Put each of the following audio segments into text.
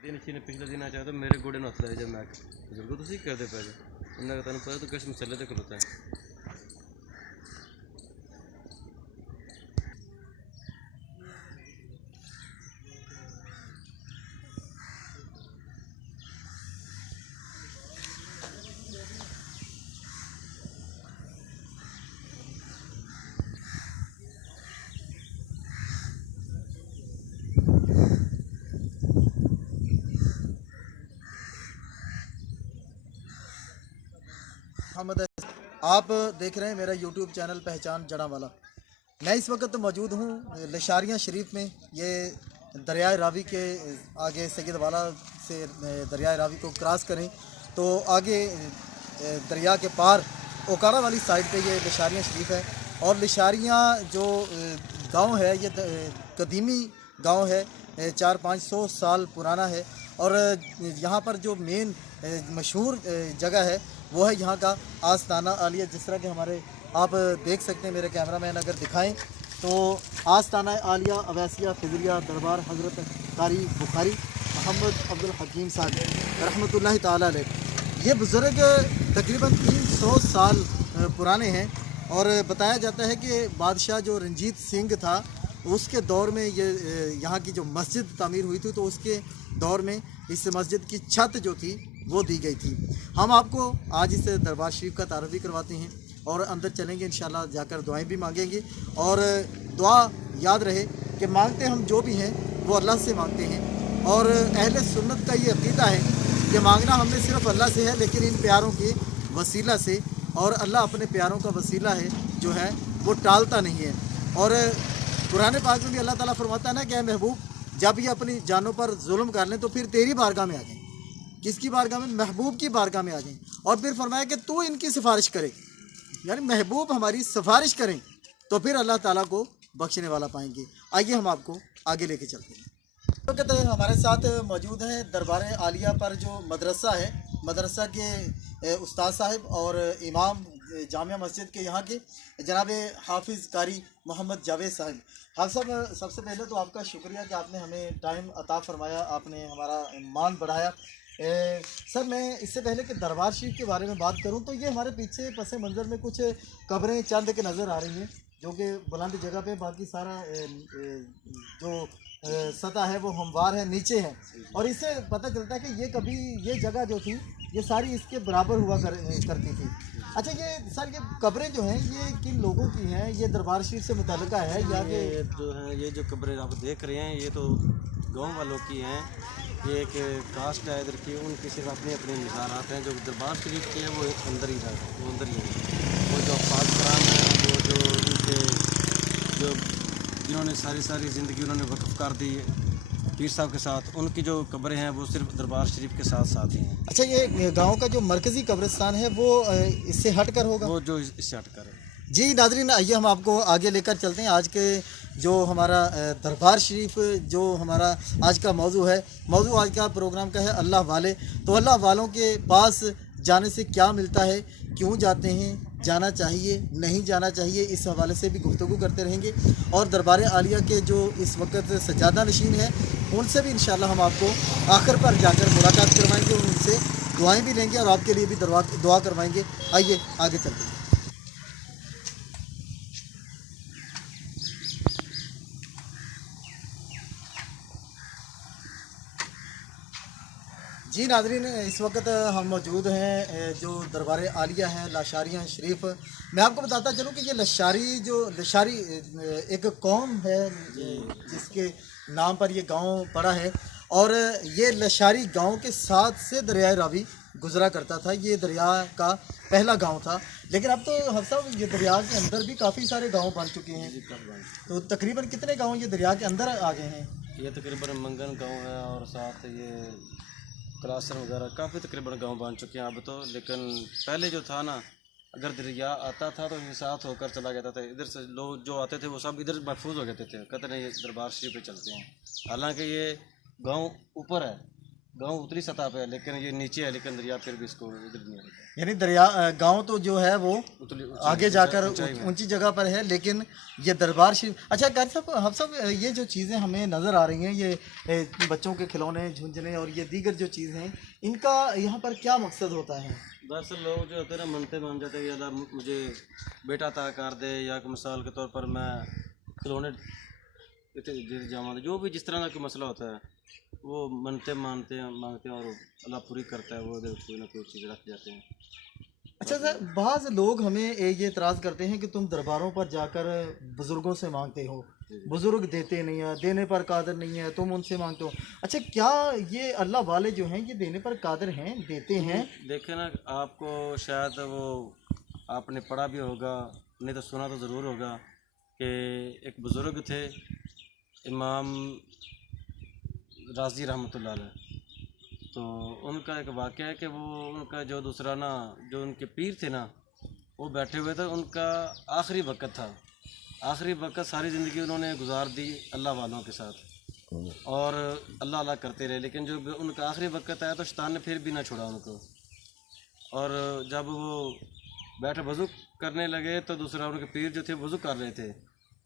दिन अच्छी ने पिछले दिन आ चाहे तो मेरे गोड़े न हथ लाए जब मैं बुजुर्गो तुम करते पे उन्हें तेन पता तो किस मसले तक खलोता है। मोहम्मद, आप देख रहे हैं मेरा यूट्यूब चैनल पहचान जड़ा वाला। मैं इस वक्त मौजूद हूँ लशारियाँ शरीफ में। ये दरियाए रावी के आगे सैयद वाला से दरियाए रावी को क्रॉस करें तो आगे दरिया के पार ओकारा वाली साइड पे ये लशारियाँ शरीफ है। और लशारियाँ जो गांव है ये कदीमी गांव है, 400-500 साल पुराना है। और यहाँ पर जो मेन मशहूर जगह है वो है यहाँ का आस्ताना आलिया। जिस तरह के हमारे आप देख सकते हैं, मेरे कैमरामैन अगर दिखाएं तो आस्ताना आलिया अवैसिया फिजरिया दरबार हज़रत कारी बुखारी मोहम्मद अब्दुल हकीम साहब रहमतुल्लाहि ताला अलैह। ये बुज़ुर्ग तकरीबन 300 साल पुराने हैं। और बताया जाता है कि बादशाह जो रंजीत सिंह था उसके दौर में ये यहाँ की जो मस्जिद तामीर हुई थी, तो उसके दौर में इस मस्जिद की छत जो थी वो दी गई थी। हम आपको आज इस दरबार शरीफ का तारुफ भी करवाते हैं और अंदर चलेंगे इंशाल्लाह, जाकर दुआएं भी मांगेंगे। और दुआ याद रहे कि मांगते हम जो भी हैं वो अल्लाह से मांगते हैं। और अहले सुन्नत का ये अक़ीदा है कि मांगना हमने सिर्फ अल्लाह से है, लेकिन इन प्यारों के वसीला से। और अल्लाह अपने प्यारों का वसीला है जो है वो टालता नहीं है। और कुरान पाक में भी अल्लाह ताला फरमाता है ना कि महबूब, जब ये अपनी जानों पर जुल्म कर लें तो फिर तेरी बारगाह में आ जाएं। किसकी बारगाह में? महबूब की बारगाह में आ जाएं। और फिर फरमाया कि तू इनकी सिफारिश करे, यानी महबूब हमारी सिफारिश करें तो फिर अल्लाह ताला को बख्शने वाला पाएंगे। आइए हम आपको आगे लेके चलते हैं। तो कहते हैं हमारे साथ मौजूद हैं दरबार आलिया पर जो मदरसा है, मदरसा के उस्ताद साहब और इमाम जामिया मस्जिद के यहाँ के जनाब हाफिज़ कारी मोहम्मद जावेद साहब। हाफ़िज़ साहब, सबसे पहले तो आपका शुक्रिया कि आपने हमें टाइम अता फ़रमाया, आपने हमारा मान बढ़ाया। सर, मैं इससे पहले कि दरबार शरीफ के बारे में बात करूं तो ये हमारे पीछे पस मंज़र में कुछ कब्रें चंद के नज़र आ रही हैं जो कि बुलंद जगह पे, बाकी सारा जो सतह है वो हमवार है, नीचे है। और इससे पता चलता है कि ये कभी ये जगह जो थी ये सारी इसके बराबर हुआ करती थी। अच्छा, ये सर ये कब्रें जो हैं ये किन लोगों की हैं? ये दरबार शरीफ से मुतल्लिका है या कि जो है ये जो कब्रें आप देख रहे हैं ये तो गाँव वालों की हैं। ये एक कास्ट है इधर की, उनकी सिर्फ अपने अपने निशानात हैं। जो दरबार शरीफ के हैं वो अंदर ही है, वो अंदर ही है। वो जो अफ़ाद कराम हैं, वो जो उनके जो जिन्होंने सारी ज़िंदगी उन्होंने वक्फ़ कर दी पीर साहब के साथ, उनकी जो कब्रें हैं वो सिर्फ दरबार शरीफ के साथ साथ ही हैं। अच्छा, ये गांव का जो मरकज़ी कब्रिस्तान है वो इससे हट कर होगा? वो जो इससे हट कर है। जी नाज़रीन, आइए हम आपको आगे लेकर चलते हैं। आज के जो हमारा दरबार शरीफ जो हमारा आज का मौजू है, मौजू आज का प्रोग्राम का है अल्लाह वाले। तो अल्लाह वालों के पास जाने से क्या मिलता है, क्यों जाते हैं, जाना चाहिए नहीं जाना चाहिए, इस हवाले से भी गुफ्तगू करते रहेंगे। और दरबार आलिया के जो इस वक्त सज्जादा नशीन है उनसे भी इंशाल्लाह हम आपको आखिर पर जाकर मुलाकात करवाएंगे, उनसे दुआएं भी लेंगे और आपके लिए भी दुआ करवाएंगे। आइए आगे चलते हैं। जी नाज़रीन, इस वक्त हम मौजूद हैं जो दरबार आलिया है लशारियाँ शरीफ। मैं आपको बताता चलूँ कि ये लशारी एक कौम है जिसके नाम पर ये गांव पड़ा है। और ये लशारी गांव के साथ से दरियाए रावी गुजरा करता था। ये दरिया का पहला गांव था, लेकिन अब तो साहब ये दरिया के अंदर भी काफ़ी सारे गांव बन चुके हैं। तो तकरीबन कितने गांव ये दरिया के अंदर आ गए हैं? ये तकरीबन मंगन गाँव है और साथ ये क्लासन वगैरह काफ़ी तकरीबन गांव बन चुके हैं अब तो। लेकिन पहले जो था ना, अगर दरिया आता था तो ये साथ होकर चला जाता था। इधर से लोग जो आते थे वो सब इधर महफूज हो गए थे, कहते नहीं ये दरबार शरीफ पे चलते हैं। हालांकि ये गांव ऊपर है, गांव उतरी सतह पे है, लेकिन ये नीचे है, लेकिन दरिया फिर भी इसको इधर नहीं आता। यानी दरिया गांव तो जो है वो आगे जाकर ऊंचाई में। ऊंची जगह पर है, लेकिन ये दरबार शरीफ। अच्छा कारी साहब, हम सब ये जो चीज़ें हमें नज़र आ रही हैं, ये बच्चों के खिलौने, झुंझुने और ये दीगर जो चीज़ हैं, इनका यहाँ पर क्या मकसद होता है? दरअसल लोग जो होते हैं ना, मनते मान जाते हैं कि अल्लाह मुझे बेटा अता कर दे, या कि मिसाल के तौर पर मैं खिलौने दे जावा, जो भी जिस तरह का कोई मसला होता है वो मनते मांगते हैं और अल्लाह पूरी करता है, वो इधर कोई ना कोई चीज़ रख जाते हैं। अच्छा सर, बाज़ लोग हमें ये इतराज़ करते हैं कि तुम दरबारों पर जाकर बुज़ुर्गों से मांगते हो, बुज़ुर्ग देते नहीं है, देने पर कादिर नहीं है, तुम उनसे मांगते हो। अच्छा, क्या ये अल्लाह वाले जो हैं ये देने पर कादिर हैं, देते हैं? देखे ना, आपको शायद वो आपने पढ़ा भी होगा, नहीं तो सुना तो ज़रूर होगा कि एक बुज़ुर्ग थे, इमाम राजी रहमतुल्लाह अलैह। तो उनका एक वाक़या है कि वो उनका जो दूसरा ना, जो उनके पीर थे ना, वो बैठे हुए थे, उनका आखिरी वक़्त था। आखिरी वक़्त सारी ज़िंदगी उन्होंने गुजार दी अल्लाह वालों के साथ और अल्लाह अल्लाह करते रहे, लेकिन जो उनका आखिरी वक़्त आया तो शैतान ने फिर भी ना छोड़ा उनको। और जब वो बैठे वज़ू करने लगे तो दूसरा उनके पीर जो थे वज़ू कर रहे थे,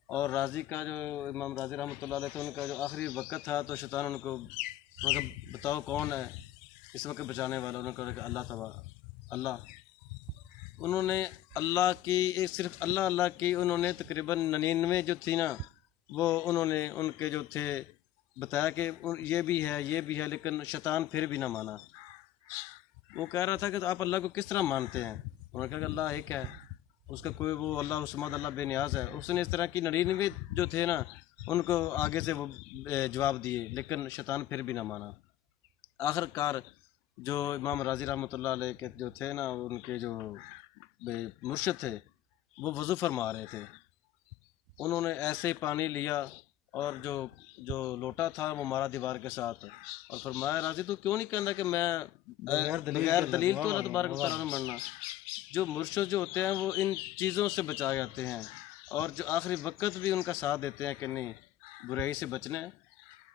और राजी का जो इमाम राजी रहमतुल्लाह अलैह थे, उनका जो आखिरी वक़्त था, तो शैतान उनको बताओ कौन है इस वक्त बचाने वाला? उन्होंने कहा अल्लाह तबा अल्लाह। उन्होंने अल्लाह की एक सिर्फ अल्लाह अल्लाह की उन्होंने तकरीबन 99 जो थी ना, वो उन्होंने उनके जो थे बताया कि ये भी है, लेकिन शैतान फिर भी ना माना। वो कह रहा था कि तो आप अल्लाह को किस तरह मानते हैं? उन्होंने कहा कि अल्लाह एक है, उसका कोई वो अल्लाह उसमद अल्लाह बेनियाज है। उसने इस तरह की 99 जो थे ना, उनको आगे से वो जवाब दिए, लेकिन शैतान फिर भी ना माना। आखिरकार जो इमाम राजी रहमतुल्लाह अलैह के जो थे ना, उनके जो मुर्शिद थे, वो वज़ू फरमा रहे थे। उन्होंने ऐसे ही पानी लिया और जो लोटा था वो मारा दीवार के साथ, और फरमाया राजी तू क्यों नहीं कहना कि मैं बगैर दलील को अल्लाह तबारक व तआला ने मानना। जो मुर्शिद जो होते हैं वो इन चीज़ों से बचाए जाते हैं, और जो आखिरी वक़्त भी उनका साथ देते हैं कि नहीं, बुराई से बचना है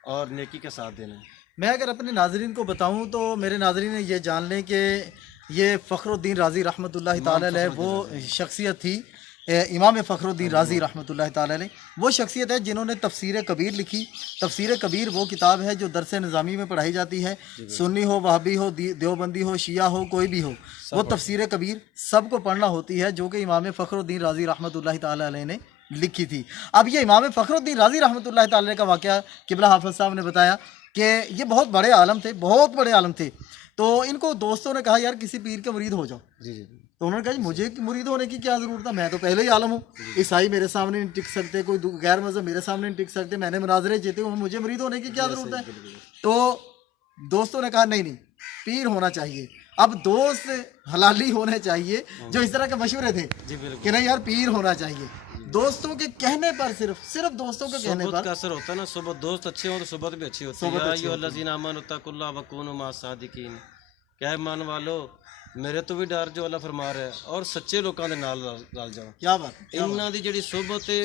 और नेकी का साथ देना है। मैं अगर अपने नाजरीन को बताऊं तो मेरे नाजरीन ये जान लें कि ये फ़खरुद्दीन राज़ी रहमतुल्लाहि ताला अलैह वो शख्सियत थी, इमाम फ़खरुद्दीन राज़ी रहमतुल्लाहि ताला अलैह वो शख्सियत है जिन्होंने तफसीर कबीर लिखी। तफसीर कबीर वो किताब है जो दरस निज़ामी में पढ़ाई जाती है, सुन्नी हो, वहाबी हो, देवबंदी हो, शिया हो, कोई भी हो, वो तफसीर कबीर सबको पढ़ना होती है, जो कि इमाम फ़खरुद्दीन राज़ी रहमतुल्लाहि ताला अलैह ने लिखी थी। अब ये इमाम फ़खरुद्दीन राज़ी रहमतुल्लाहि ताला अलैह का वाक़या किबला हाफ़िज़ साहब ने बताया कि ये बहुत बड़े आलम थे, बहुत बड़े आलम थे। तो इनको दोस्तों ने कहा यार किसी पीर के मुरीद हो जाओ। जी जी। तो उन्होंने कहा जी मुझे मुरीद होने की क्या ज़रूरत है, मैं तो पहले ही आलम हूँ, ईसाई मेरे सामने नहीं टिक सकते, कोई गैर मज़हब मेरे सामने नहीं टिक सकते, मैंने मुनाजरे जीते हुए, मुझे मुरीद होने की क्या ज़रूरत है? तो दोस्तों ने कहा नहीं नहीं, पीर होना चाहिए। अब दोस्त हलाली होने चाहिए जो इस तरह के मशवरे थे कि नहीं यार पीर होना चाहिए। दोस्तों के कहने पर, सिर्फ दोस्तों के कहने पर का असर होता है ना। सुबह दोस्त अच्छे हो तो सुबह भी अच्छी होती है। या अल्लाज़ीना आमनु तक़ुल्लाह व कूनू मअस सादिकीन, क्या ईमान वालो मेरे तो भी डर जो अल्लाह फरमा रहा है, और सच्चे लोगों के नाल रल जाओ। क्या बात, इन्हां दी जिहड़ी सोबत है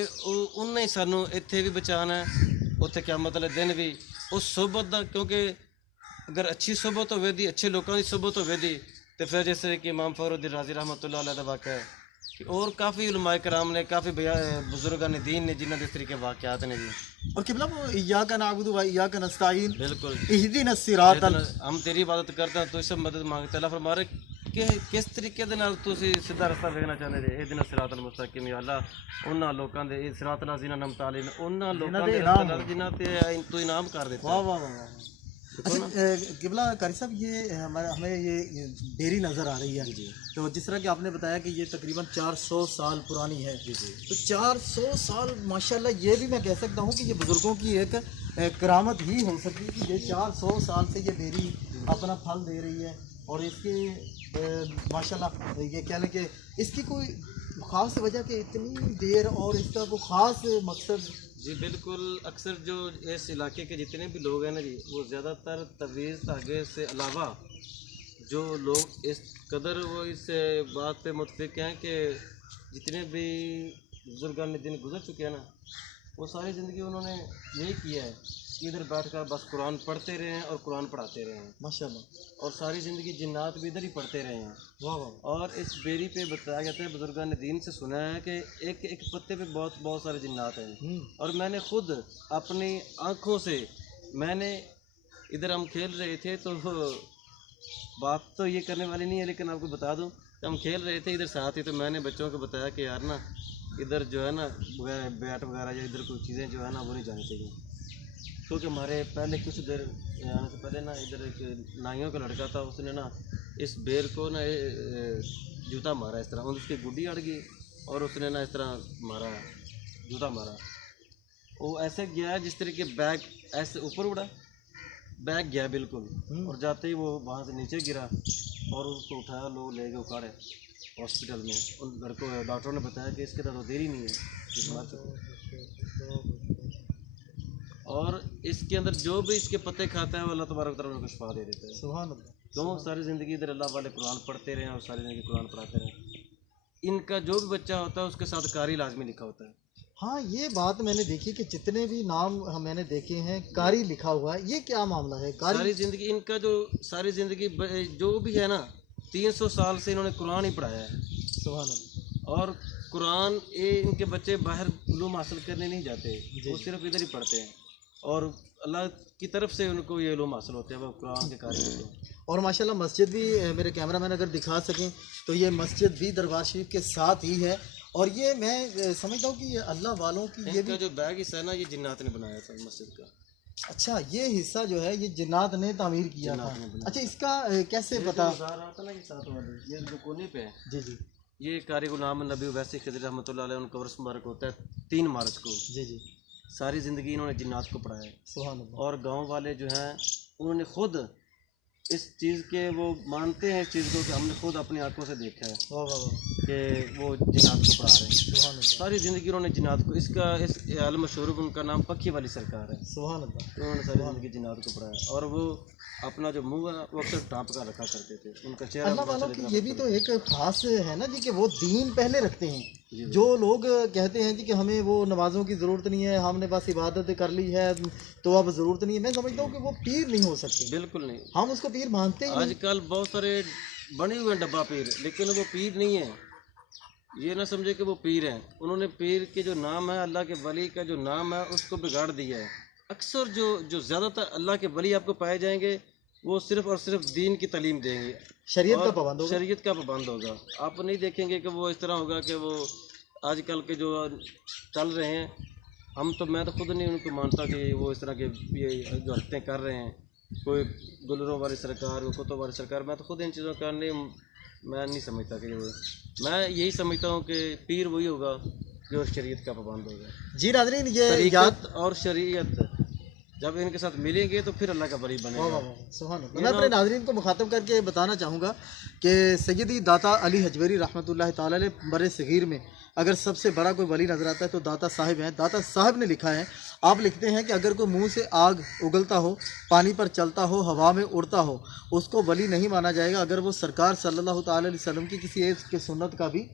उन्हें ही सानू इत्थे भी बचाना है, उत्थे क़यामत वाले दिन भी उस सोबत दा, क्योंकि अगर अच्छी सोबत होवे दी, अच्छे लोगों की सोबत होवे दी, तो फिर जैसे कि इमाम फ़खरुद्दीन राज़ी रहमतुल्लाह अलैह दा वाक़या है कि और काफ़ी उलमाए कराम ने, काफ़ी बुजुर्गान दीन ने जिन्होंने इस तरीके वाक़यात ने भी। और किबला वो इय्याका नअबुदु व इय्याका नस्तईन, बिल्कुल, इहदिना सिरातल, हम तेरी इबादत करते हैं, तो इससे मदद मांगते। अल्लाह फरमा रहे कि किस तरीके दे नाल तुसी सीधा रास्ता वेखना चाहते जे, इहदिना सिरातल मुस्तकीम, या अल्लाह उन्हां लोकां दे सिरातल लज़ीना अनअमता अलैहिम, उन्हां लोकां दे रास्ते जिन्हां ते तू इनाम कर देता। वाह वाह वाह। अच्छा किबला कारी साहब, ये हमें ये डेयरी नज़र आ रही है, तो जिस तरह कि आपने बताया कि ये तकरीबन 400 साल पुरानी है, तो 400 साल माशाल्लाह, ये भी मैं कह सकता हूँ कि ये बुज़ुर्गों की एक करामत ही हो सकती है कि ये 400 साल से ये डेयरी अपना फल दे रही है, और इसके माशाल्लाह ये कह लें कि इसकी कोई ख़ास वजह कि इतनी देर, और इसका कोई ख़ास मकसद? जी बिल्कुल, अक्सर जो इस इलाके के जितने भी लोग हैं ना जी, वो ज़्यादातर तवीज़ धागे से अलावा जो लोग इस कदर वो इस बात पे मुतफिक हैं कि जितने भी बुजुर्गान दिन गुजर चुके हैं ना, वो सारी ज़िंदगी उन्होंने यही किया है कि इधर बैठकर बस कुरान पढ़ते रहे हैं और कुरान पढ़ाते रहे हैं माशाल्लाह। और सारी ज़िंदगी जिन्नात भी इधर ही पढ़ते रहे हैं। वाह वाह। और इस बेरी पे बताया जाता है, बुजुर्गान ने दीन से सुना है कि एक एक पत्ते पे बहुत बहुत सारे जिन्नात हैं। और मैंने खुद अपनी आँखों से मैंने इधर हम खेल रहे थे तो बात तो ये करने वाली नहीं है, लेकिन आपको बता दूं कि हम खेल रहे थे इधर साथ ही, तो मैंने बच्चों को बताया कि यार ना इधर जो है ना बैट वगैरह या इधर कुछ चीज़ें जो है ना वो नहीं जानी चाहिए, क्योंकि हमारे पहले कुछ देर आने से पहले ना इधर एक नाइयों का लड़का था, उसने ना इस बेर को ना जूता मारा इस तरह, और उसकी गुड्डी अड़ गई और उसने ना इस तरह मारा, जूता मारा। वो ऐसे गया जिस तरह के बैग ऐसे ऊपर उड़ा, बैग गया बिल्कुल, और जाते ही वो वहाँ से नीचे गिरा और उसको उठाया, लोग ले गए उखाड़े हॉस्पिटल में। उन लड़कों डॉक्टरों ने बताया कि इसके तो देरी नहीं है, इस मार चुका। और इसके अंदर जो भी इसके पत्ते खाता है वो अल्लाह तबारक व तआला उनको शिफा दे देता है। सुभान अल्लाह। तो सारी ज़िंदगी इधर अल्लाह वाले कुरान पढ़ते रहे और सारी ज़िंदगी कुरान पढ़ाते रहे। इनका जो भी बच्चा होता है उसके साथ कारी लाजमी लिखा होता है। हाँ, ये बात मैंने देखी कि जितने भी नाम मैंने देखे हैं कारी लिखा हुआ है, ये क्या मामला है? कारी सारी ज़िंदगी इनका जो सारी ज़िंदगी जो भी है ना 300 साल से इन्होंने कुरान ही पढ़ाया है। सुभान अल्लाह। और कुरान ये इनके बच्चे बाहर उलूम हासिल करने नहीं जाते, वो सिर्फ इधर ही पढ़ते हैं और अल्लाह की तरफ से उनको ये उलूम हासिल होते हैं, वो कुरान के कार्य होते हैं। और माशाल्लाह मस्जिद भी मेरे कैमरामैन अगर दिखा सकें तो ये मस्जिद भी दरबार शरीफ के साथ ही है। और ये मैं समझता हूँ कि ये अल्लाह वालों की ये इनका जो बैग हिस्सा है ना ये जिन्नात ने बनाया था मस्जिद का। अच्छा, ये हिस्सा जो है ये जिन्नात ने तामीर किया था। अच्छा, इसका कैसे पता? ये साथ वाले ये जो कोने पे है, जी जी ये कारी गुलाम नबी वैसे खिदर रहमतुल्लाह अलैह उनका वर्ष मुबारक होता है 3 मार्च को। जी जी। सारी ज़िंदगी इन्होंने जिन्नात को पढ़ाया है। सुभान अल्लाह। और गांव वाले जो हैं उन्होंने खुद इस चीज़ के वो मानते हैं इस चीज़ को कि हमने खुद अपनी आंखों से देखा है वाह वाह वाह। कि वो जिन्नात को पढ़ा रहे हैं। सुभान अल्लाह। सारी ज़िंदगी उन्होंने जिन्नात को, इसका इस आलम मशहूर उनका नाम पक्की वाली सरकार है। सुभान अल्लाह। तो उन्होंने सारी ज़िंदगी जिन्नात को पढ़ाया और वो अपना जो मुंह है वो अक्सर टाँप कर रखा करते थे। उनका चेहरा अल्लाह वालों की ये भी तो एक खास है ना जी कि वो दीन पहले रखते हैं। जो लोग कहते हैं जी कि हमें वो नमाजों की ज़रूरत नहीं है, हमने बस इबादत कर ली है तो अब ज़रूरत नहीं है, मैं समझता हूँ कि वो पीर नहीं हो सकते। बिल्कुल नहीं, हम उसको पीर मानते ही नहीं। आजकल बहुत सारे बने हुए हैं डब्बा पीर, लेकिन वो पीर नहीं है। ये ना समझे कि वो पीर हैं। उन्होंने पीर के जो नाम है, अल्लाह के वली का जो नाम है उसको बिगाड़ दिया है। अक्सर जो ज़्यादातर अल्लाह के वली आपको पाए जाएंगे वो सिर्फ और सिर्फ दीन की तालीम देंगे, शरीयत का पाबंद होगा। शरीयत का पाबंद होगा। आप नहीं देखेंगे कि वो इस तरह होगा कि वो आजकल के जो चल रहे हैं, मैं तो खुद नहीं उनको मानता कि वो इस तरह के ये जो हरकतें कर रहे हैं, कोई गुलरों वाली सरकार, कुतुब वाली सरकार, मैं तो खुद इन चीज़ों का मैं नहीं समझता कि मैं यही समझता हूँ कि पीर वही होगा जो शरीयत का पाबंद होगा। जी नाज़रीन, ये तरीक़त और शरीयत जब इनके साथ मिलेंगे तो फिर अल्लाह का वली बनेगा। सुभान अल्लाह। मैं अपने नाज़रीन को मुखातब करके बताना चाहूँगा कि सैयदी दाता अली हजवेरी रहमतुल्लाह ताला अलैह बरे सगीर में अगर सबसे बड़ा कोई वली नज़र आता है तो दाता साहिब हैं। दाता साहिब ने लिखा है, आप लिखते हैं कि अगर कोई मुंह से आग उगलता हो, पानी पर चलता हो, हवा में उड़ता हो, उसको वली नहीं माना जाएगा अगर वो सरकार सल्लल्लाहु ताला अलैहि वसल्लम की किसी एक के सुन्नत का भी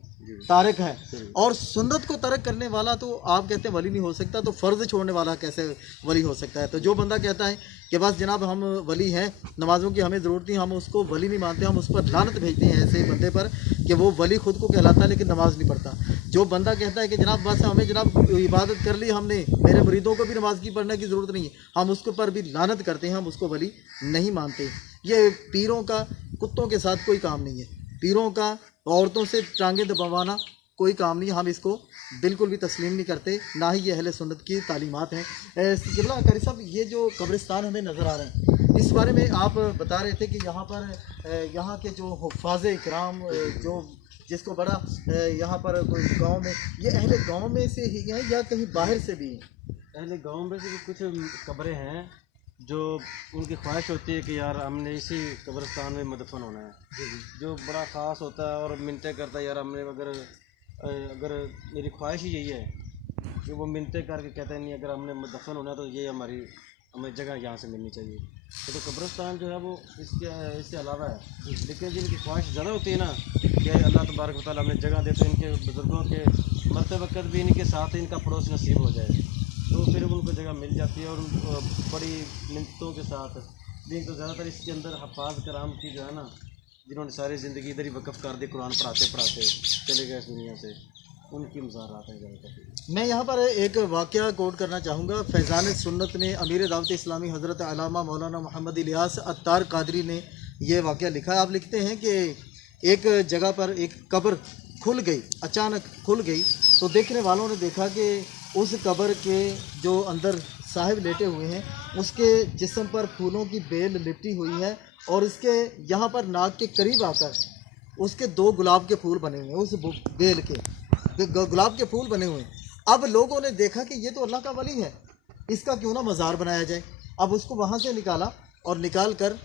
तारक है। और सुन्नत को तरक करने वाला तो आप कहते हैं वली नहीं हो सकता, तो फ़र्ज़ छोड़ने वाला कैसे वली हो सकता है? तो जो बंदा कहता है कि बस जनाब हम वली हैं, नमाज़ों की हमें ज़रूरत नहीं, हम उसको वली नहीं मानते, हम उस पर लानत भेजते हैं ऐसे बंदे पर कि वो वली खुद को कहलाता है लेकिन नमाज़ नहीं पढ़ता। जो बंदा कहता है कि जनाब बस हमें जनाब इबादत कर ली हमने, मेरे मुरीदों को भी नमाज की पढ़ने की ज़रूरत नहीं है, हम उसके पर भी लानत करते हैं, हम उसको वली नहीं मानते। ये पीरों का कुत्तों के साथ कोई काम नहीं है, पीरों का औरतों से टांगें दबाना कोई काम नहीं, हम इसको बिल्कुल भी तस्लीम नहीं करते, ना ही ये अहले सुन्नत की तालीमात हैं। किबला कारी साहब, ये जो कब्रिस्तान हमें नज़र आ रहे हैं इस बारे में आप बता रहे थे कि यहाँ पर यहाँ के जो हुफ़ाज़ इकराम जो जिसको बड़ा यहाँ पर कोई गांव में, ये अहले गांव में से ही हैं या कहीं बाहर से भी हैं? अहले गांव में से भी कुछ कब्रें हैं जो उनकी ख्वाहिश होती है कि यार हमने इसी कब्रिस्तान में मदफन होना है, जो बड़ा ख़ास होता है और मिन्नतें करता है, यार हमने अगर मेरी ख्वाहिश ही यही है कि वो मिन्नतें करके कहते हैं नहीं अगर हमने दफन होना है तो ये हमें जगह यहाँ से मिलनी चाहिए। तो कब्रिस्तान जो है वो इसके अलावा है, लेकिन जिनकी ख्वाहिश ज़्यादा होती है ना कि अल्लाह तबारक व तआला हमें जगह दे तो इनके बुज़ुर्गों के मरते वक्त भी इनके साथ इनका पड़ोस नसीब हो जाए, तो फिर उनको जगह मिल जाती है और बड़ी मिन्नतों के साथ। लेकिन तो ज़्यादातर इसके अंदर हफ़ाज कराम की जो है ना, जिन्होंने सारी ज़िंदगी इधर ही वक़्फ़ कर दी, कुरान पढ़ाते पढ़ाते चले गए इस दुनिया से, उनकी मज़ारात हैं ज़्यादातर। मैं यहाँ पर एक वाक़या कोट करना चाहूँगा। फैज़ान सुन्नत में अमीर दावत इस्लामी हज़रत अल्लामा मौलाना मोहम्मद इलियास अत्तार कादरी ने ये वाक़या लिखा है। आप लिखते हैं कि एक जगह पर एक कब्र खुल गई, अचानक खुल गई, तो देखने वालों ने देखा कि उस कब्र के जो अंदर साहिब लेटे हुए हैं उसके जिस्म पर फूलों की बेल लिपटी हुई है और इसके यहाँ पर नाक के करीब आकर उसके 2 गुलाब के फूल बने हुए हैं, उस बेल के गुलाब के फूल बने हुए हैं। अब लोगों ने देखा कि ये तो अल्लाह का वली है, इसका क्यों ना मज़ार बनाया जाए। अब उसको वहाँ से निकाला और निकाल कर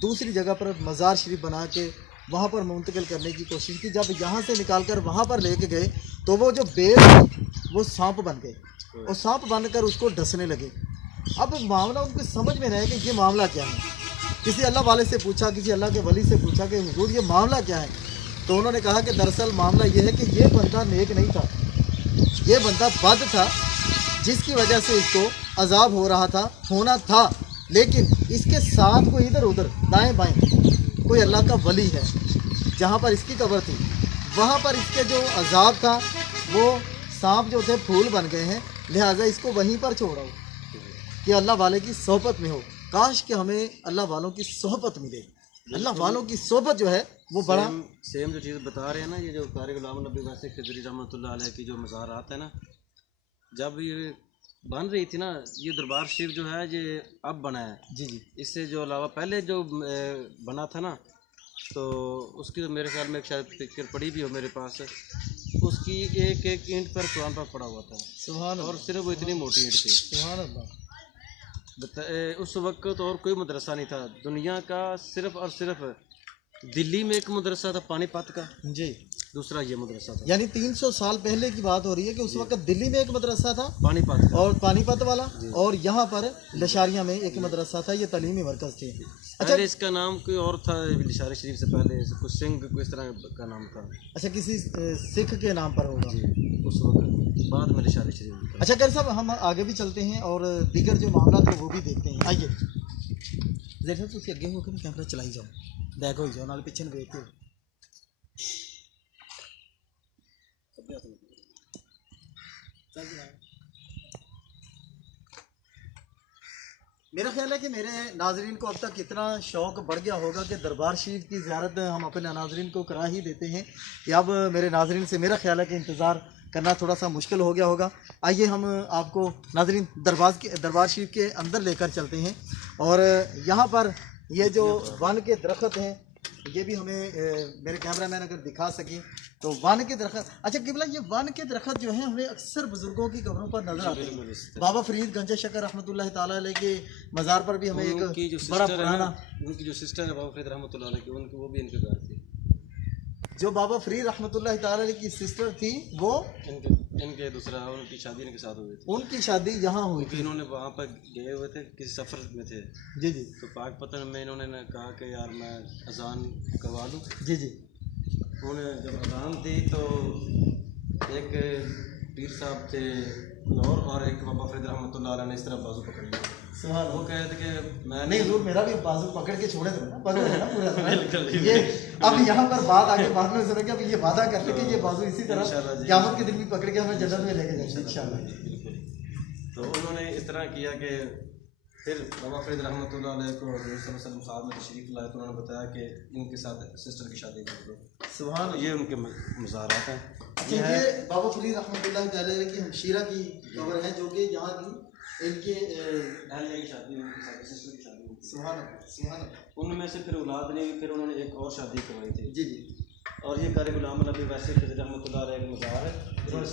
दूसरी जगह पर मज़ार शरीफ बना के वहाँ पर मुंतकिल करने की कोशिश की। जब यहाँ से निकाल कर वहाँ पर लेके गए तो वो जो बेल थी वो सांप बन गए और सांप बनकर उसको डसने लगे। अब मामला उनको समझ में नहीं आया कि ये मामला क्या है। किसी अल्लाह वाले से पूछा, किसी अल्लाह के वली से पूछा कि हुजूर ये मामला क्या है, तो उन्होंने कहा कि दरअसल मामला ये है कि ये बंदा नेक नहीं था, ये बंदा बद था, जिसकी वजह से इसको अजाब हो रहा था, होना था, लेकिन इसके साथ कोई इधर उधर दाएं बाएं कोई अल्लाह का वली है। जहाँ पर इसकी कब्र थी वहाँ पर इसके जो अजाब था वो सांप जो थे फूल बन गए हैं, लिहाजा इसको वहीं पर छोड़ो कि अल्लाह वाले की सोहबत में हो। काश कि हमें अल्लाह वालों की सोहबत मिले। अल्लाह वालों की सोहबत जो है वो बड़ा सेम जो चीज़ बता रहे हैं ना, ये जो कारी गुलाम नबी वैसे खिजरी रहमतुल्लाह अलैह की जो मज़ारात है ना, जब ये बन रही थी ना, ये दरबार शरीफ जो है ये अब बना है। जी जी। इससे जो अलावा पहले जो बना था ना, तो उसकी तो मेरे ख्याल में एक शायद पिक्चर पड़ी भी हो मेरे पास, उसकी एक एक ईंट पर कुरान पाक पड़ा हुआ था। सुभान और सिर्फ वो इतनी मोटी ईंट थी। सुभान अल्लाह। उस वक्त और कोई मदरसा नहीं था दुनिया का, सिर्फ और सिर्फ दिल्ली में एक मदरसा था पानीपत का, जी। दूसरा ये मदरसा था। यानी 300 साल पहले की बात हो रही है कि उस वक्त दिल्ली में एक मदरसा था पानीपत का। और पानीपत वाला, और यहाँ पर लशारिया में एक मदरसा था, ये तालीमी मरकज़ थे। अच्छा, पहले इसका नाम कोई और था, लिशारी शरीफ से पहले कुछ सिंह कोई इस तरह का नाम था। अच्छा, किसी सिख के नाम पर होगा उस वक्त, बाद में लिशारी शरीफ। अच्छा कर साहब, हम आगे भी चलते हैं और दीगर जो मामला थे वो भी देखते हैं। आइए देख साहब, तुम अगे होकर कैमरा चलाई जाओ, बैक हो जाओ, नाले पिछे वेख के। मेरा ख्याल है कि मेरे नाजरीन को अब तक इतना शौक़ बढ़ गया होगा कि दरबार शरीफ की ज़ियारत हम अपने नाजरीन को करा ही देते हैं कि अब मेरे नाजरीन से मेरा ख्याल है कि इंतज़ार करना थोड़ा सा मुश्किल हो गया होगा। आइए हम आपको नाजरीन दरबार शरीफ के अंदर लेकर चलते हैं और यहाँ पर ये जो वन के दरख्त हैं ये भी हमें मेरे कैमरामैन अगर दिखा सकें तो वन के दरख्त। अच्छा किबला, ये वन के दरख्त जो है हमें अक्सर बुजुर्गों की कब्रों पर नजर आते हैं। बाबा फरीद गंज शकर रहमतुल्लाह ताला अलैह के मज़ार पर भी हमें एक बड़ा पुराना, उनकी जो सिस्टर है बाबा फरीद रहमतुल्लाह अलैह की, उनकी वो भी इनके घर थी। जो बाबा फरीद रहमतुल्लाह ताला अलैह की सिस्टर थी वो इनके दूसरा उनकी शादी इनके साथ हुई थी। उनकी शादी यहाँ हुई थी। इन्होंने वहाँ पर गए हुए थे, किसी सफ़र में थे। जी जी। तो पाकपतन में इन्होंने कहा कि यार मैं अजान करवा दूँ। जी जी। उन्होंने जब अजान दी तो एक पीर साहब थे लाहौर और एक बाबा फरीद रहमतुल्लाह अलैह ने इस तरह बाजू पकड़ लिया। सुभान वो कह रहे थे कि मैं नहीं हुजूर, मेरा भी बाजू पकड़ के छोड़े थे ना, पकड़ है ना पूरा बिल्कुल। ये अब यहाँ पर बात आगे बाद में सुनेंगे। अब ये वादा कर ले कि ये बाजू इसी तरह इंशाल्लाह जी। क़यामत के दिन भी पकड़ के हमें जन्नत में लेके जाएंगे इंशाल्लाह। बिल्कुल। तो उन्होंने इस तरह किया कि फिर बाबा फरीद रहमतुल्लाह अलैह को हज़रत सल्लल्लाहु अलैहि वसल्लम साहब ने तशरीफ़ लाए तो उन्होंने बताया कि इनके साथ सिस्टर की शादी कर दो। सुभान। ये उनके मज़ारात हैं। अच्छा, ये बाबा फरीद रहमतुल्लाह अलैह की हमशीरा की कब्र है जो कि यहाँ की इनके अहलिया की शादी, उनके साथ सिस्टर की शादी हुई। सुभान सुभान। उनमें से फिर औलाद नहीं हुई, फिर उन्होंने एक और शादी करवाई थी। जी जी। और ये कारी गुलाम नबी वैसे रहमतुल्लाह अलैह का मज़ार है। इन्होंने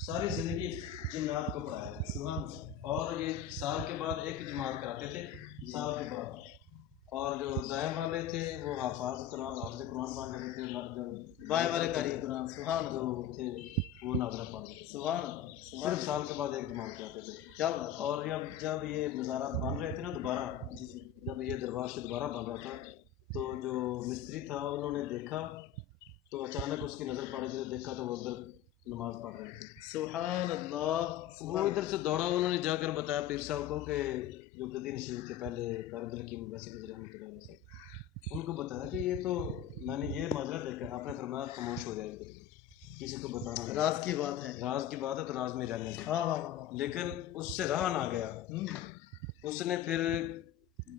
सारी ज़िंदगी जिन्नात को पढ़ाया है। सुभान। और ये साल के बाद एक जमात कराते थे, साल के बाद। और जो दाएं वाले थे वो हाफिज़ कुरान पढ़ रहे थे, जो बाएं वाले कारी कुरान सुभान जो थे वो नाज़रा पढ़ रहे थे। सुभान। सिर्फ साल के बाद एक जमात कराते थे। क्या बात। और जब ये मज़ारात बन रहे थे ना दोबारा, जब ये दरबार से दोबारा बन रहा था तो जो मिस्त्री था उन्होंने देखा तो अचानक उसकी नज़र पड़ गई, तो देखा तो वो अंदर नमाज पढ़ रहे थे। सुभान अल्लाह। वो इधर से दौड़ा, उन्होंने जाकर बताया पीर साहब को कि जो गद्दी नशीब थे पहले कारगिल की वैसे गुजरे, उनको बताया कि ये तो मैंने ये माजरा देखा। आपने फरमाया खामोश हो जाएगी, किसी को बताना नहीं। राज की बात है। राज की बात है तो राज में रहने दो। हाँ हाँ हाँ। लेकिन उससे रहा ना गया। उसने फिर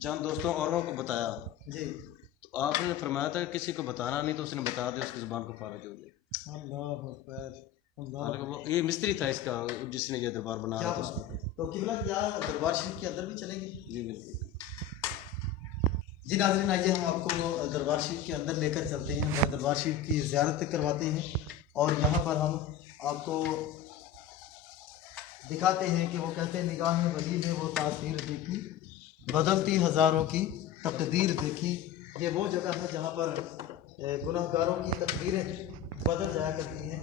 चंद दोस्तों औरों को बताया जी। तो आपने फरमाया था कि किसी को बताना नहीं, तो उसने बता दिया, उसकी ज़ुबान को फारा जो दिया। अल्लाह अकबर। हालांकि वो ये मिस्त्री था इसका, जिसने ये दरबार बना क्या रहा था उसको। तो किबला क्या दरबार शरीफ के अंदर भी चलेंगे? जी बिल्कुल। जी नाज़रीन, आइए हम आपको दरबार शरीफ के अंदर लेकर चलते हैं और दरबार शरीफ की ज़ियारत करवाते हैं। और यहाँ पर हम आपको दिखाते हैं कि वो कहते हैं निगाह वली ने वो तासीर देखी, बदलती हज़ारों की तकदीर देखी। ये वो जगह है जहाँ पर गुनहगारों की तकदीरें बदल जाया करती हैं।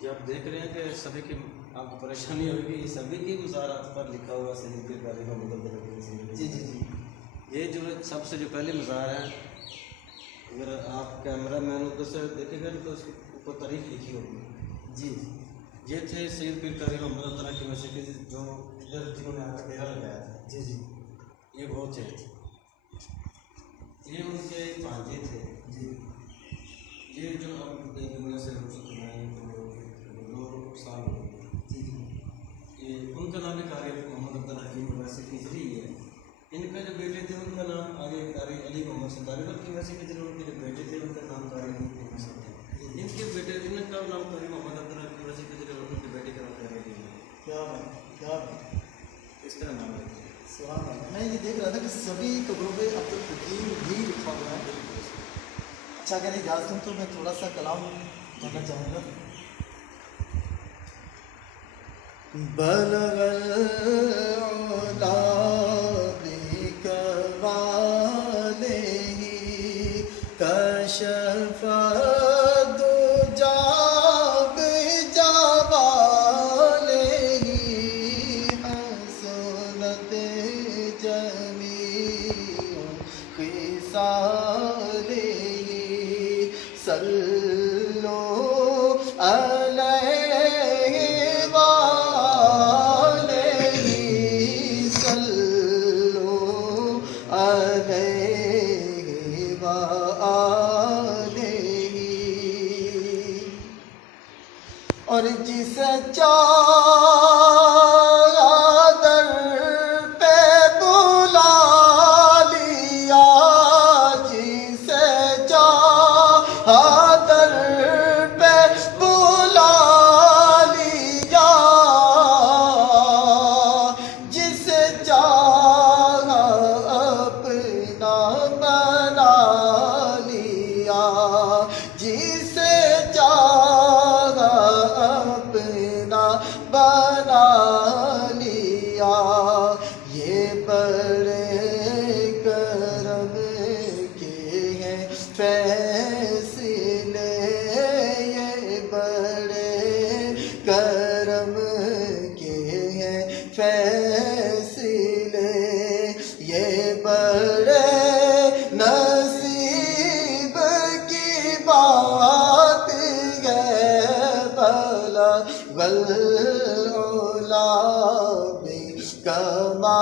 ये आप देख रहे हैं कि सभी की आपको परेशानी होगी, ये सभी की गुजारात पर लिखा हुआ सही के बारे में मतलब। जी जी जी। ये जो सबसे जो पहले मज़ार है, अगर आप कैमरा मैन उधर से देखेंगे तो उसके ऊपर तारीख लिखी होगी। जी। ये थे सैयद पीर कारी मोहम्मद तरह की वैसे कि जो इधर जिन्होंने आकर डेरा लगाया था। जी जी। ये वो थे, ये उनके भांजे थे। जी। ये जो अब एक दुनिया से रुखसत हुए हैं तो 2 साल हो गए। जी जी। ये उनका नाम है कारी मोहम्मद अब्दुल हकीम वैसे खिजरी है। इनका जो बेटे थे उनका नाम आगे कारी अली मोहम्मद सरदारी, बल्कि वैसे खिजरी उनके जो बेटे थे उनका नाम कारी मोहम्मद सरदारी। इनके बेटे इनका नाम कारी मोहम्मद अब्दुल हकीम वैसे खिजरी और उनके बेटे का नाम कारी अली मोहम्मद। क्या बात, क्या बात। इस तरह नाम है। सुभान अल्लाह। मैं ये देख रहा था कि सभी कब्रों पे अब्दुल हकीम भी लिखा हुआ है। अच्छा, अगर इजाज़त हो तो मैं थोड़ा सा कलाम कहना चाहूँगा। बलगल उला बिकवालिही कशफ़ दुजा बिजवालिही हसनत जमीउ ख़िसालिही सल्लो अलैहि वालैहि सल्लो अलैहि वालैहि। और जिस चादर पे बुला लिया, जिसे चादर पे बुला लिया, जिसे चाहा अपना बना लिया, जिसे चाहा अपना बना लिया। ये बड़े करम के हैं फैसले, ये बड़े करम के हैं फैसले, ये बड़े नसीब की बात है। भला गल्ला बिकमालिही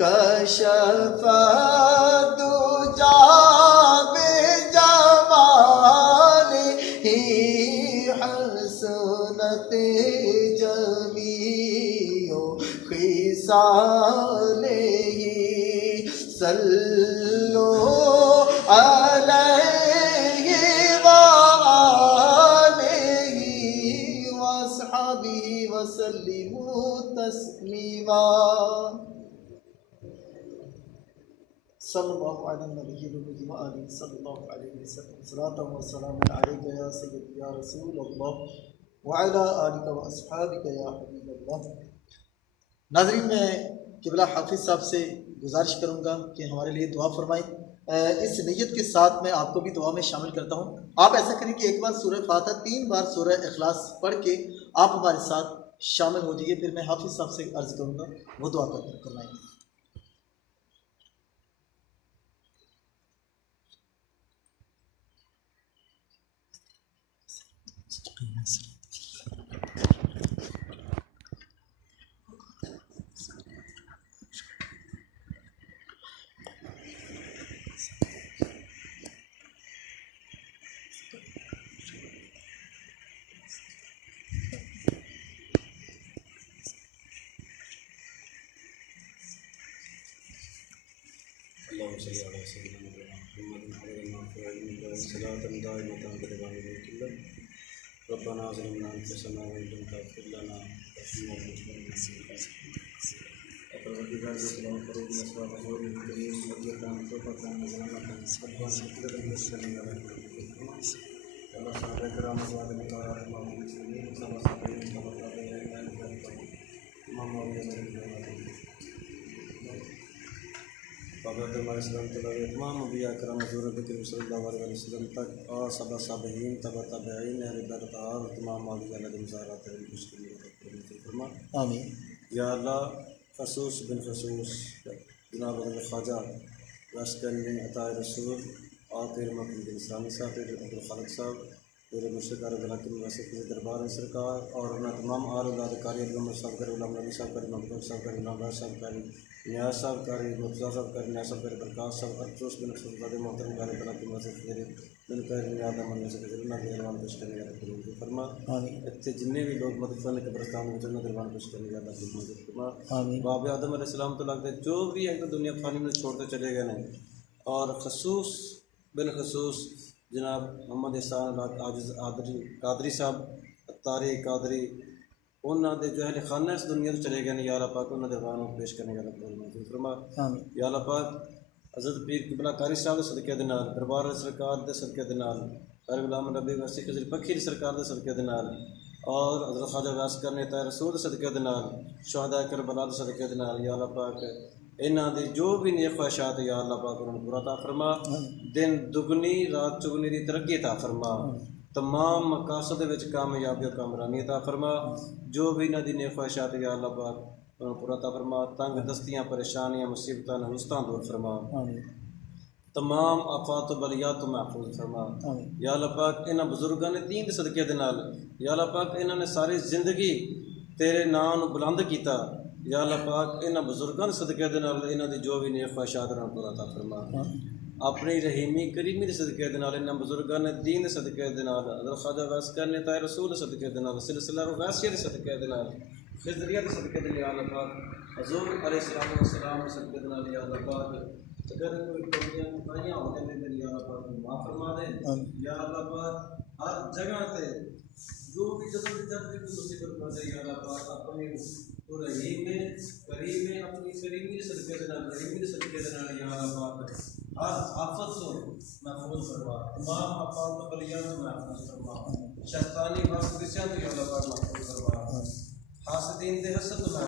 कशफ़ दुजा बिजवालिही हसनत जमीउ ख़िसालिही सल्लो अलैहि वालिहि वअस्हाबिहि वसल्लिमू तस्लीमा। सल्लल्लाहु अलैहि व आलिहि सल्लल्लाहु अलैहि वसल्लम। सलातो व सलाम अलैका या सय्यद या रसूल अल्लाह व अला आलिका व अस्हाबिका या हबीब अल्लाह। नाज़रीन, मैं क़िबला हाफिज़ साहब से गुजारिश करूँगा कि हमारे लिए दुआ फरमाएं। इस नीयत के साथ मैं आपको भी दुआ में शामिल करता हूँ। आप ऐसा करें कि एक बार सूरह फातिहा 3 बार सूरह इखलास पढ़ के आप हमारे साथ शामिल हो जाइए, फिर मैं हाफिज़ साहब से अर्ज़ करूँगा वो दुआ करवाएंगे। रब्बना ज़लमना अनफुसना व इन लम तग़फिर लना तमाम अम्बिया करम हज़ूर करीम सल्लल्लाहु अलैहि वसल्लम तक और सब साबईन तबा तबईन अहले बैत और तमाम औलिया अलैहिम ज़ारात फरमा। आमीन। या अल्लाह खसूस बिन खसूस जनाब ख्वाजा वास्कनी अताए रसूल आखिर मकबूल बिन इस्लामी साहब अब्दुल खालिक साहब मेरे मुर्शिदार के वैसे दरबार सरकार और अपना तमाम आलकारी साहब कर गुलाम नबी साहब कर महबूब साहब कर गुलाम साहब कर न्याज साहब कर मुर्तज़ा साहब कर न्याज साहब कर प्रकाश साहब अफसोस बिन अफसोस मोहतरम गारे बना के वैसे मेरे दिन कर याद मन से गुजरना दरबार पेश करने वाला कबूल फरमा। इतने जिन्ने भी लोग मदफन कब्रिस्तान में गुजरना दरबार पेश करने वाला कबूल फरमा। बाब आदम अलैहिस्सलाम तो लगते जो भी है तो दुनिया फानी में छोड़ते चले गए हैं और खसूस बिन खसूस जनाब मोहम्मद एहसान कादरी साहब तारी कादरी उन्होंने जो है खाना इस दुनिया से चले गए हैं। या अल्लाह पाक उन्होंने दरबार में पेश करने वाला कबूल फरमा। या अल्लाह पाक हज़रत पीर क़िबला कारी साहब के सदक़े दे नाल दरबार सरकार के सदक़े दे नाल कार गुलाम नबी वसी खज़र पखी सरकार के सदक़े दे नाल और हज़रत ख्वाजा वास्कर ने तार रसूल के सदक़े दे नाल शहदा करबला के सदक़े दे नाल या अल्लाह पाक इन्हां दी जो भी नेक ख्वाहिशात या अल्लाह पाक उन्हें पूरा अता फरमा। दिन दुगनी रात चुगनी की तरक्की अता फरमा। तमाम मकासद विच कामयाबी कामरानी अता फरमा। जो भी इन्हां दी नेक ख्वाहिशात या अल्लाह पाक उन्हें पूरा अता फरमा। तंग दस्तियाँ परेशानियाँ मुसीबतां नहुस्तां दूर फरमा। तमाम आफात बलियात तो महफूज फरमा। या अल्लाह पाक इन्हां बुजुर्गों ने दीन के सदक़े दे नाल या अल्लाह पाक इन्होंने सारी जिंदगी तेरे नाम बुलंद किया। या अल्लाह पाक इन्हां बुजुर्गों के सदक़े दे नाल इन्हां दी जो भी नेक ख्वाहिशात उन्हें पूरा अता फरमा। अपनी रहीमी करीमी के सदक़े दे नाल इन्हां बुजुर्गों ने दीन के सदक़े दे नाल हज़रत ख्वाजा वास्कर ने ताए रसूल के सदक़े दे नाल सिलसिला वैसिया के सदक़े दे नाल खिज़रिया के सदक़े दे नाल अल्लाह पाक हज़ूर अलैहिस्सलाम के सदक़े दे नाल या अल्लाह पाक अगर कोई कमियां कोताहियां हो जाने तो या अल्लाह पाक माफ़ फरमा दे। या अल्लाह पाक हर जगह पे जो भी जब भी मुसीबत पड़े या अल्लाह पाक अपनी तो रहीम में करीम में अपनी करीमी के सदक़े दे नाल रहीमी के सदक़े दे नाल या अल्लाह पाक हर आफत से महफूज फरमा। तमाम आफात बलियात से महफूज फरमा। शैतानी वसवसियां से या अल्लाह पाक महफूज फरमा। हासदीन दे हसद